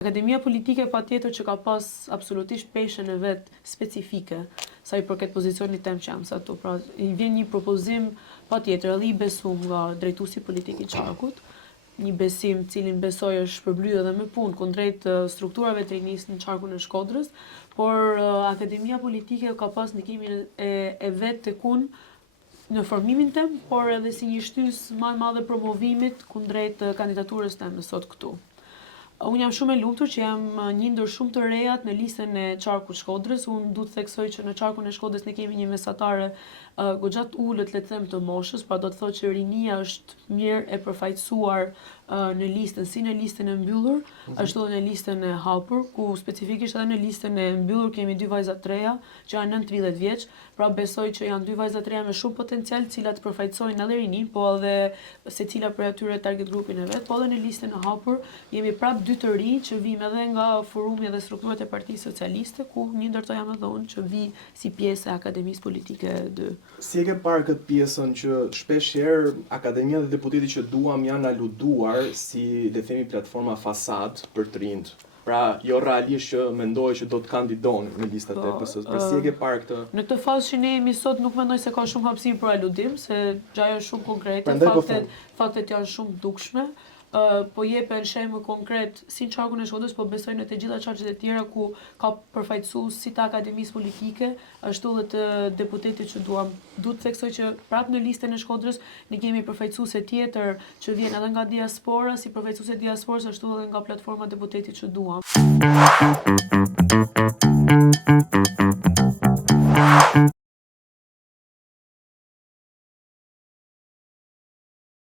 Akademia politike patjetër që ka pas absolutisht peshën e vet specifike sa i përket pozicionit tem që jam sa ato. Pra, i vjen një propozim patjetër edhe i besum nga drejtuesi politik i Qarkut, një besim cilin besoj është përblyer edhe me punë kundrejt strukturave të rinisë në Qarkun e Shkodrës, por Akademia politike ka pas ndikimin e vet tek unë në formimin tem, por edhe si një shtys më e madhe promovimit kundrejt kandidaturës teme sot këtu. Unë jam shumë e lumtur që jam një ndër shumë të rejat në listën e Qarkut Shkodrës. Unë du të theksoj që në Qarkun e Shkodrës ne kemi një mesatare goxha të ulët, le të them, të moshës, pra do të thotë që rinia është mirë e përfaqësuar në listën, si në listën e mbyllur, ashtu edhe në listën e hapur, ku specifikisht edhe në listën e mbyllur kemi 2 vajza të reja që janë nën 30 vjeç, pra besoj që janë 2 vajza të reja me shumë potencial, të cilat përfaqësojnë edhe rinin, po edhe secila prej atyre target grupin e vet, po edhe në listën e hapur jemi prap 2 të ri që vijmë edhe nga forumi dhe strukturat e Partisë Socialiste, ku një ndër to jam edhe unë që vi si pjesë e Akademisë Politike 2. Si e ke parë këtë pjesën që shpeshherë Akademia dhe deputetët që duam janë aluduar si, le të themi, platforma fasad për të rinjt? Pra, jo realisht që mendohet që do të kandidojnë në listat e PS-së. Pra, si e ke parë këtë? Në këtë fazë që ne jemi sot nuk mendoj se ka shumë hapësirë për aludim, se gjaja është shumë konkrete, faktet janë shumë dukshme. Po jepen shembull konkret si në Qarkun e Shkodrës, po besoj në të gjitha qarqet e tjera ku ka përfaqësues si të Akademisë Politike, ashtu edhe të deputetit që duam. Du të theksoj që prapë në listën e Shkodrës ne kemi përfaqësuese tjetër që vjen edhe nga diaspora, si përfaqësuese diasporës, ashtu edhe nga platforma deputetit që duam.